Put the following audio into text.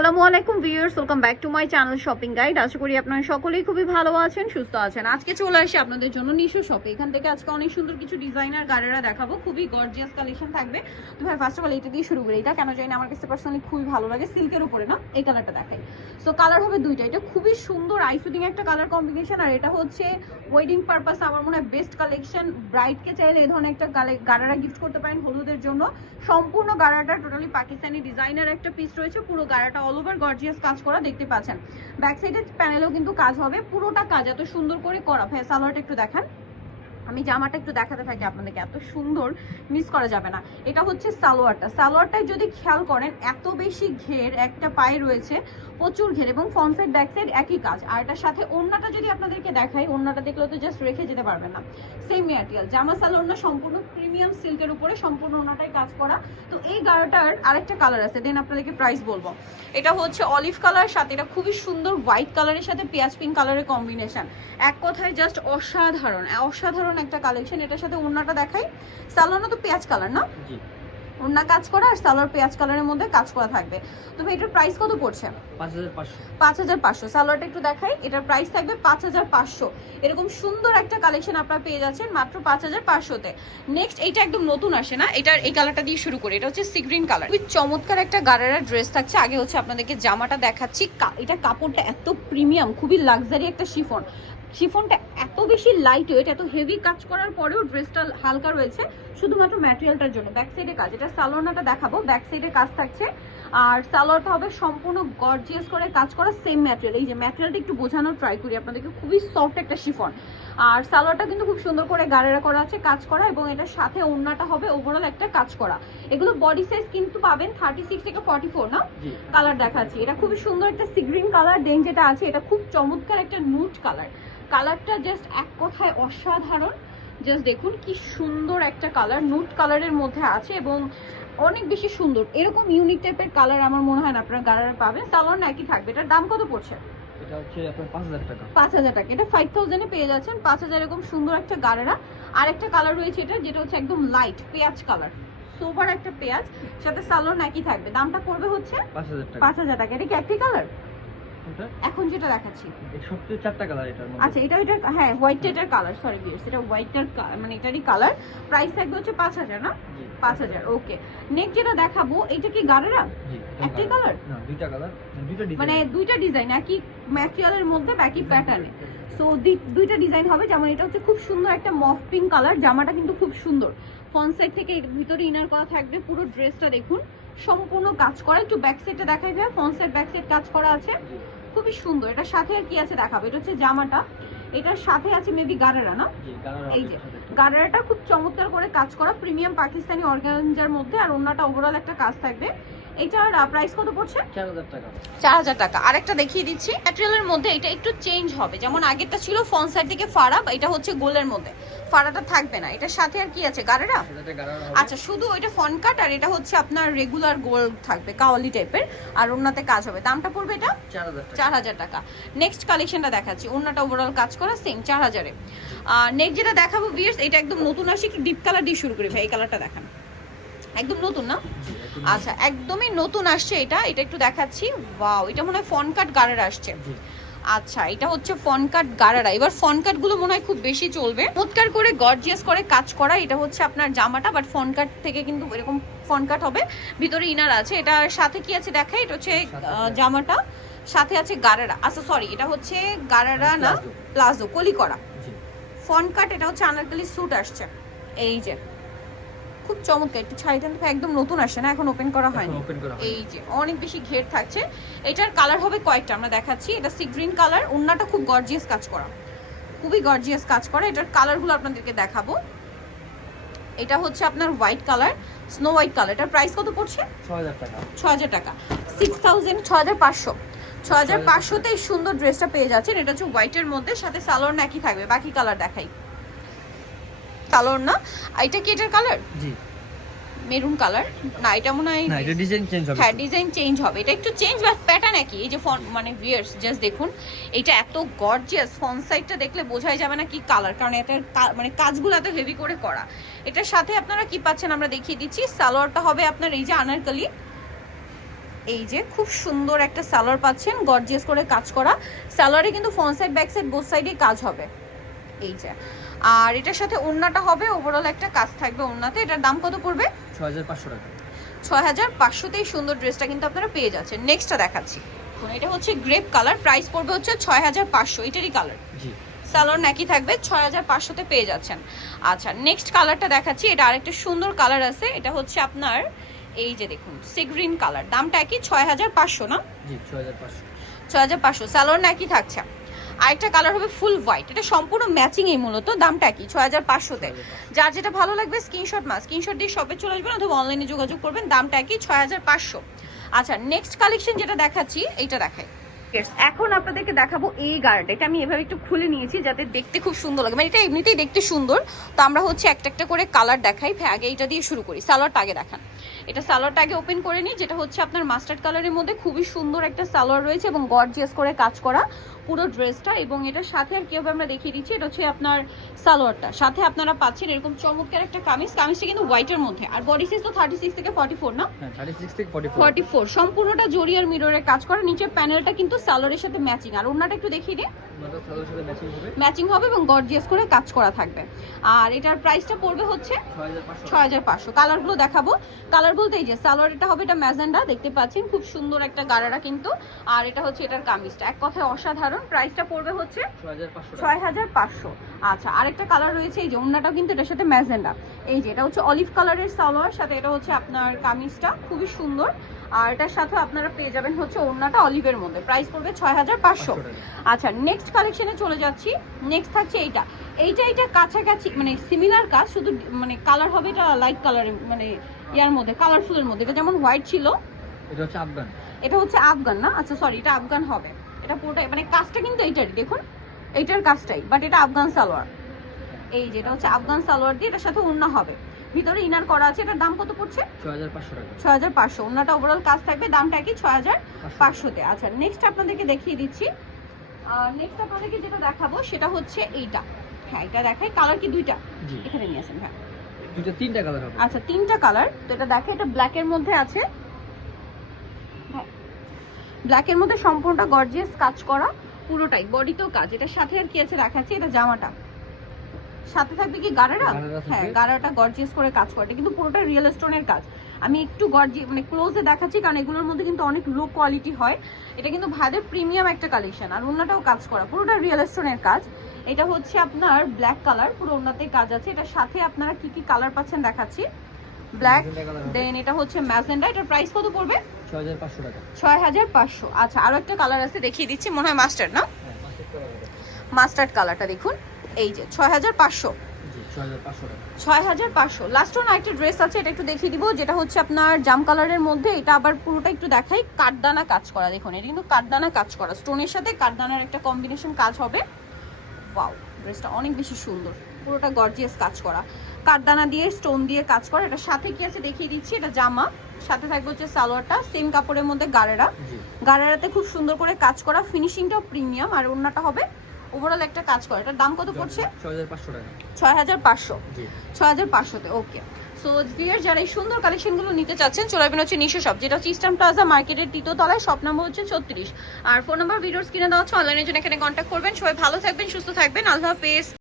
আসসালামু আলাইকুম viewers, welcome back to my channel shopping guide. আশা করি আপনারা সকলেই খুবই ভালো আছেন, সুস্থ আছেন। আজকে চলে আসি আপনাদের জন্য নিশু শপে। এখান থেকে আজকে অনেক সুন্দর কিছু ডিজাইনার গাড়িরা দেখাবো, খুবই গর্জিয়াস কালেকশন থাকবে। তো ভাই ফার্স্ট অফ অল এটা দিয়ে শুরু করি। এটা কেন জানি না আমার কাছে পার্সোনালি খুবই ভালো লাগে, সিল্কের উপরে না, এই কালারটা দেখাই। সো কালার হবে দুইটা, এটা খুবই সুন্দর আই ফিটিং একটা কালার কম্বিনেশন, আর এটা হচ্ছে ওয়েডিং পারপাস আমার মনে হয় বেস্ট কালেকশন। ব্রাইডকে চাইলে এই ধরনের একটা গাড়ারা গিফট করতে পারেন হলুদের জন্য। সম্পূর্ণ গাড়াটা টোটালি পাকিস্তানি ডিজাইনার একটা পিস রয়েছে, পুরো গাড়াটা অল ওভার গর্জিয়াস কাজ করা দেখতে পাচ্ছেন। ব্যাক সাইডের প্যানেলেও কিন্তু কাজ হবে, পুরোটা কাজ এত সুন্দর করে করা। ভাই সালোয়ারটা একটু দেখান, আমি জামাটা একটু দেখাতে থাকি আপনাদেরকে, এত সুন্দর মিস করা যাবে না। এটা হচ্ছে সালোয়ারটাই যদি খেয়াল করেন এত বেশি ঘের, একটা পায়ে রয়েছে প্রচুর ঘের, এবং ফ্রন্ট সাইড ব্যাক সাইড একই কাজ। আর এটার সাথে ওড়নাটা যদি আপনাদেরকে দেখাই, ওড়নাটা দেখলে তো জাস্ট রেখে যেতে পারবেন না, সেম ম্যাটেরিয়াল। জামা সালোয়ারটা সম্পূর্ণ প্রিমিয়াম সিল্কের উপরে, সম্পূর্ণ ওড়নাটাই কাজ করা। তো এই গাড়াটার আরেকটা কালার আছে, দেন আপনাদেরকে প্রাইস বলবো। এটা হচ্ছে অলিভ কালার, সাথে এটা খুবই সুন্দর হোয়াইট কালারের সাথে পেঁয়াজ পিঙ্ক কালারের কম্বিনেশন। এক কথায় জাস্ট অসাধারণ অসাধারণ একটা কালেকশন। এটার সাথে ওড়নাটা দেখাই। সালোয়ারটা তো পেঁয়াজ কালার না, ওড়না কাজ করা আর সালোয়ার পেঁয়াজ কালারের মধ্যে কাজ করা থাকবে। তো এটার প্রাইস কত পড়ছে? 5500। সালোয়ারটা একটু দেখাই, এটার প্রাইস থাকবে 5500। এরকম সুন্দর একটা কালেকশন আপনারা পেয়ে যাচ্ছেন মাত্র 5500-তে। নেক্সট এইটা একদম নতুন আসে না, এটার এই কালারটা দিয়ে শুরু করি। এটা হচ্ছে সি গ্রিন কালার, খুবই চমৎকার একটা গারারা ড্রেস থাকছে। আগে হচ্ছে আপনাদেরকে জামাটা দেখাচ্ছি। এটা কাপড়টা এত প্রিমিয়াম, খুবই লাক্সারি একটা শিফন। শিফনটা এত বেশি লাইট ওয়েট, এত হেভি কাজ করার পরেও ড্রেসটা হালকা রয়েছে শুধুমাত্র ম্যাটেরিয়ালটার জন্য। ব্যাক সাইডে কাজ, এটা সালোয়ারটা দেখাবো, ব্যাক সাইডে কাজ থাকছে। আর সালোয়ারটা হবে সম্পূর্ণ গর্জিয়াস করে কাজ করা, সেম ম্যাটেরিয়াল। এই যে ম্যাটেরিয়ালটা একটু বোঝানোর ট্রাই করি আপনাদেরকে, খুবই সফট একটা শিফন। আর সালোয়ারটা কিন্তু খুব সুন্দর করে গাড়েরা করা আছে, কাজ করা, এবং এটার সাথে ওড়নাটা হবে ওভারঅল একটা কাজ করা। এগুলো বডি সাইজ কিন্তু পাবেন 36 থেকে 44 না। কালার দেখাচ্ছি, এটা খুবই সুন্দর একটা সি গ্রিন কালার। দেন যেটা আছে এটা খুব চমৎকার একটা নুট কালার। কালারটা জাস্ট এক কথায় অসাধারণ। জাস্ট দেখুন কি সুন্দর একটা কালার, নুট কালারের মধ্যে আছে এবং অনেক বেশি সুন্দর। এরকম ইউনিক টাইপের কালার আমার মনে হয় না আপনারা গারারে পাবেন। সালোয়ার একই থাকবে। এটার দাম কত পড়ছে? এটা হচ্ছে আপনার 5000 টাকা। 5000 টাকা। এটা 5000 এ পেয়ে যাচ্ছেন 5000। এরকম সুন্দর একটা গারারা। আর একটা কালার রয়েছে এটা, যেটা হচ্ছে একদম লাইট পেঁয়াজ কালার, সোবার একটা পেঁয়াজ, সাথে সালোয়ার একই থাকবে। দামটা পড়বে হচ্ছে 5000 টাকা। 5000 টাকা। এটা কি একই কালার? এখন যেটা দেখাচ্ছি এই সবচেয়ে চারটা কালার এটার মধ্যে। আচ্ছা, এটা হ্যাঁ হোয়াইট এটার কালার, সরি ভিউয়ার্স, এটা হোয়াইটটার মানে এটারই কালার। প্রাইস থাকবে হচ্ছে 5000 না? 5000। ওকে, নেক্সট যেটা দেখাবো, এটা কি গাড়েরা একই কালার? না, দুইটা কালার, দুইটা ডিজাইন, মানে দুইটা ডিজাইন একই ম্যাটেরিয়ালের মধ্যে একই প্যাটার্নে। সো দুইটা ডিজাইন হবে। যেমন এটা হচ্ছে খুব সুন্দর একটা মফ পিঙ্ক কালার, জামাটা কিন্তু খুব সুন্দর। ফ্রন্ট সাইড থেকে ভিতরে ইনার করা থাকবে, পুরো ড্রেসটা দেখুন সম্পূর্ণ কাজ করা। একটু ব্যাক সাইডটা দেখাই যায়, ফ্রন্ট সাইড ব্যাক সাইড কাজ করা আছে, খুবই সুন্দর। এটার সাথে আর কি আছে দেখাবো। এটা হচ্ছে জামাটা, এটার সাথে আছে মেবি গারারা না? এই যে গারারাটা খুব চমৎকার করে কাজ করা, প্রিমিয়াম পাকিস্তানি অর্গানজার মধ্যে, আর ওড়নাটা ওভারঅল একটা কাজ থাকবে। এটার প্রাইস কত পড়ছে? 4000 টাকা। 4000 টাকা। আরেকটা দেখিয়ে দিচ্ছি, ম্যাটেরিয়ালের মধ্যে এটা একটু চেঞ্জ হবে। যেমন আগেরটা ছিল ফ্রন্ট সাইড থেকে ফাড়া, এটা হচ্ছে গোলের মধ্যে, ফাড়াটা থাকবে না। এটার সাথে আর কি আছে? গারারা। আচ্ছা, শুধু ওইটা ফন কাট, আর এটা হচ্ছে আপনার রেগুলার গোল থাকবে, কাওয়ালি টাইপের, আর ওড়নাতে কাজ হবে। দামটা পড়বে এটা 4000 টাকা। নেক্সট কালেকশনটা দেখাচ্ছি, ওড়নাটা ওভারঅল কাজ করা, সেম 4000 এ। নেক্সট যেটা দেখাবো ভিউয়ার্স, এটা একদম নতুন আসে, একটু ডিপ কালার দিয়ে শুরু করি। ভাই এই কালারটা দেখান, একদম নতুন না? আচ্ছা, একদমই নতুন আসছে এটা। এটা একটু দেখাচ্ছি। ওয়াও, এটা মনে হয় ফন কাট গাড়ারা আসছে। আচ্ছা, এটা হচ্ছে ফন কাট গাড়ারা। এবার ফন কাট গুলো মনে হয় খুব বেশি চলবে, চমৎকার করে গর্জিয়াস করে কাজ করা। এটা হচ্ছে আপনার জামাটা, বাট ফন কাট থেকে কিন্তু এরকম ফন কাট হবে, ভিতরে ইনার আছে। এটার সাথে কি আছে দেখাই। এটা হচ্ছে জামাটা, সাথে আছে গাড়ারা। আচ্ছা সরি, এটা হচ্ছে গাড়ারা না, প্লাজো কলি করা ফন কাট। এটা হচ্ছে আনারকলি স্যুট আসছে। এই যে খুব চমৎকার, একটু ছাড়িটা একদম নতুন আসে না, এখন ওপেন করা হয়নি। এই যে অনেক বেশি ঘের থাকছে। এটার কালার হবে কয়েকটা, আমরা দেখাচ্ছি। এটা সি গ্রিন কালার, ওড়নাটা খুব গর্জিয়াস কাজ করা, খুবই গর্জিয়াস কাজ করা। এটার কালারগুলো আপনাদেরকে দেখাবো। এটা হচ্ছে আপনার white colour, snow white colour. এটার প্রাইস কত পড়ছে? 6000 টাকা। 6000 টাকা। 6500। 6500-তে এই সুন্দর ড্রেসটা পেয়ে যাচ্ছেন। এটা হচ্ছে হোয়াইটের মধ্যে, সাথে সালোয়ার একই থাকবে। বাকি কালার দেখাই। কালার না, এটা কি এটার কালার? জি, মেরুন কালার না, এটা মনে হয় না, এটা ডিজাইন চেঞ্জ হবে। হ্যাঁ, ডিজাইন চেঞ্জ হবে, এটা একটু চেঞ্জ, বাট প্যাটার্ন একই। এই যে মানে ভিউয়ার্স জাস্ট দেখুন, এটা এত গর্জিয়াস, ফ্রন্ট সাইডটা দেখলে বোঝাই যাবে না কি কালার, কারণ এটার মানে কাজগুলো এত হেভি করে করা। এটার সাথে আপনারা কি পাচ্ছেন আমরা দেখিয়ে দিচ্ছি। সালোয়ারটা হবে আপনার এই যে আনারকলি, এই যে খুব সুন্দর একটা সালোয়ার পাচ্ছেন, গর্জিয়াস করে কাজ করা। সালোয়ারে কিন্তু front side back side both সাইডেই কাজ হবে এই যে। আর এটার সাথে ওড়নাটা হবে ওভারঅল একটা কাজ থাকবে ওড়নাতে। এটার দাম কত পড়বে? 6500 টাকা। 6500তেই সুন্দর ড্রেসটা কিন্তু আপনারা পেয়ে যাচ্ছেন। নেক্সটটা দেখাচ্ছি, এটা হচ্ছে গ্রেপ কালার, প্রাইস পড়বে হচ্ছে 6500, এটারই কালার। জি, সালোয়ার নাকি থাকবে, 6500তে পেয়ে যাচ্ছেন। আচ্ছা নেক্সট কালারটা দেখাচ্ছি, এটা আরেকটা সুন্দর কালার আছে, এটা হচ্ছে আপনার এই যে দেখুন সি গ্রিন কালার। দামটা কি? 6500 না? জি 6500। 6500, সালোয়ার নাকি থাকছে। আরেকটা কালার হবে ফুল হোয়াইট, এটা সম্পূর্ণ ম্যাচিং এই মূলত। দামটা কি? 6500তে। যার যেটা ভালো লাগবে স্ক্রিনশট দিয়ে শপে চলে আসবেন অথবা অনলাইনে যোগাযোগ করবেন। দামটা কি? 6500। আচ্ছা নেক্সট কালেকশন যেটা দেখাচ্ছি এইটা দেখাই। এখন আপনাদেরকে দেখাবো এই গাড়িটা। এটা আমি এভাবে একটু খুলে নিয়েছি যাতে দেখতে খুব সুন্দর লাগে, মানে এটা এমনিতেই দেখতে সুন্দর। তো আমরা হচ্ছে একটা একটা করে কালার দেখাই। আগে এটা দিয়ে শুরু করি, সালোয়ারটা আগে দেখান। এটা সালোয়ারটা আগে ওপেন করে নিই, যেটা হচ্ছে আপনার মাস্টার্ড কালারের মধ্যে খুবই সুন্দর একটা সালোয়ার রয়েছে এবং গর্জিয়াস করে কাজ করা পুরো ড্রেসটা। এবং এটার সাথে আর কিভাবে আমরা দেখিয়ে দিচ্ছি, এটা হচ্ছে আপনার সালোয়ারটা, সাথে আপনারা পাচ্ছেন এরকম চমৎকার একটা কামিজটা কিন্তু হোয়াইটের মধ্যে। আর বডি সাইজ তো 36 থেকে 44 না? হ্যাঁ 36 থেকে 44। 44 সম্পূর্ণটা জরি আর মিররের কাজ করা। নিচের প্যানেলটা কিন্তু সালোয়ারের সাথে ম্যাচিং। আর ওড়নাটা একটু দেখিয়ে দিই, ওনাটা সালোয়ারের সাথে ম্যাচিং হবে এবং গর্জিয়াস করে কাজ করা থাকবে। আর এটার প্রাইসটা পড়বে হচ্ছে 6500। কালারগুলো দেখাবো। কালার বলতে এই যে সালোয়ারটা হবে, এটা ম্যাজেন্ডা দেখতে পাচ্ছেন, খুব সুন্দর একটা গারারা কিন্তু। আর এটা হচ্ছে এটার কামিজটা, এক কথায় অসাধারণ। প্রাইসটা পড়বে হচ্ছে 6500। আচ্ছা আরেকটা কালার রয়েছে এই যে, ওড়নাটাও কিন্তু এটার সাথে ম্যাজেন্ডা। এই যে এটা হচ্ছে অলিভ কালারের সালোয়ার, সাথে এটা হচ্ছে আপনার কামিজটা খুবই সুন্দর। আর এটার সাথে আপনারা পেয়ে যাবেন হচ্ছে ওড়নাটা অলিভের মধ্যে। প্রাইস পড়বে 6500। আচ্ছা নেক্সট কালেকশনে চলে যাচ্ছি। নেক্সট থাকছে এইটা কাছাকাছি, মানে সিমিলার কাজ, শুধু মানে কালার হবে এটা লাইট কালারের, মানে ইয়ার মধ্যে কালারফুলের মধ্যে। এটা যেমন হোয়াইট ছিল, এটা হচ্ছে আফগান। এটা হচ্ছে আফগান না? আচ্ছা সরি, এটা আফগান হবে। এটা পুরোটাই মানে কাজটা কিন্তু এইটারই, দেখুন এইটার কাজটাই, বাট এটা আফগান সালোয়ার। এই যেটা হচ্ছে আফগান সালোয়ার দিয়ে এটার সাথে ওড়না হবে, ভিতরে ইনার করা আছে। এটার দাম কত পড়ছে? 6500 টাকা। 6500। ওড়নাটা ওভারঅল কাজ থাকবে। দামটা কি? 6500তে। আচ্ছা নেক্সট আপনাদেরকে দেখিয়ে দিচ্ছি। নেক্সট আপনাদেরকে যেটা দেখাবো সেটা হচ্ছে এইটা। হ্যাঁ এটা দেখাই। কালার কি দুইটা? জি, এখানে নিয়ে আসেন। হ্যাঁ দুটো তিনটা কালার হবে। আচ্ছা তিনটা কালার। তো এটা দেখে, এটা ব্ল্যাকের মধ্যে আছে। হ্যাঁ ব্ল্যাকের মধ্যে সম্পূর্ণটা গর্জিয়াস কাজ করা পুরোটাই, বডিতেও কাজ। এটার সাথে আর কি আছে দেখাচ্ছি, এটা জামাটা সাথে থাকবে কি গারারা। হ্যাঁ গারাটা গর্জিয়াস করে কাজ করে, কিন্তু পুরোটা রিয়েল স্টোনের কাজ। আমি একটু মানে ক্লোজে দেখাচ্ছি কারণ এগুলোর মধ্যে কিন্তু অনেক লো কোয়ালিটি হয়। এটা কিন্তু ভাইদের প্রিমিয়াম একটা কালেকশন। আর ওড়নাটাও কাজ করা, পুরোটা রিয়েল স্টোনের কাজ। এটা হচ্ছে আপনার ব্ল্যাক কালার, পুরো ওড়নাতে কাজ আছে। এটার সাথে আপনারা কি কি কালার পাচ্ছেন দেখাচ্ছি। ব্ল্যাক, দেন এটা হচ্ছে ম্যাজেন্ডা। এটার প্রাইস কত পড়বে? 6500 টাকা। 6500। আচ্ছা আরো একটা কালার আছে দেখিয়ে দিচ্ছি, মনে হয় মাস্টার্ড না? মাস্টার্ড কালারটা দেখুন, এই যে 6500। জি 6500 টাকা। 6500। লাস্ট ওয়ান আরেকটা ড্রেস আছে, এটা একটু দেখিয়ে দিব, যেটা হচ্ছে আপনার জাম কালারের মধ্যে। এটা আবার পুরোটা একটু দেখাই, কাঠদানা কাজ করা। দেখুন এটা কিন্তু কাঠদানা কাজ করা, স্টোনের সাথে কাঠদানার একটা কম্বিনেশন কাজ হবে। ওয়াও ড্রেসটা অনেক বেশি সুন্দর, পুরোটা গর্জিয়াস কাজ করা, কাঠদানা দিয়ে স্টোন দিয়ে কাজ করা। এটা সাথে কি আছে দেখিয়ে দিচ্ছি। এটা জামা, সাথে থাকবে হচ্ছে সালোয়ারটা সেম কাপড়ের মধ্যে গারেরা। গারেরাতে খুব সুন্দর করে কাজ করা, ফিনিশিংটাও প্রিমিয়াম। আর ওড়নাটা হবে ওভারঅল একটা কাজ করা। এটার দাম কত পড়ছে? 6500 টাকা। 6500। জি 6500তে। ওকে সো ভিউয়ার যারা এই সুন্দর কালেকশনগুলো নিতে চাচ্ছেন চলে আসবেন হচ্ছে নিশো শপ, যেটা হচ্ছে ইস্টার্ন প্লাজা মার্কেটের তৃতীয়তলায়, শপ নাম্বার হচ্ছে 36। আর ফোন নাম্বার ভিডিওস কিনে দেওয়া হচ্ছে, অনলাইনের জন্য এখানে কন্ট্যাক্ট করবেন। সবাই ভালো থাকবেন, সুস্থ থাকবেন, আল্লাহ হাফেজ।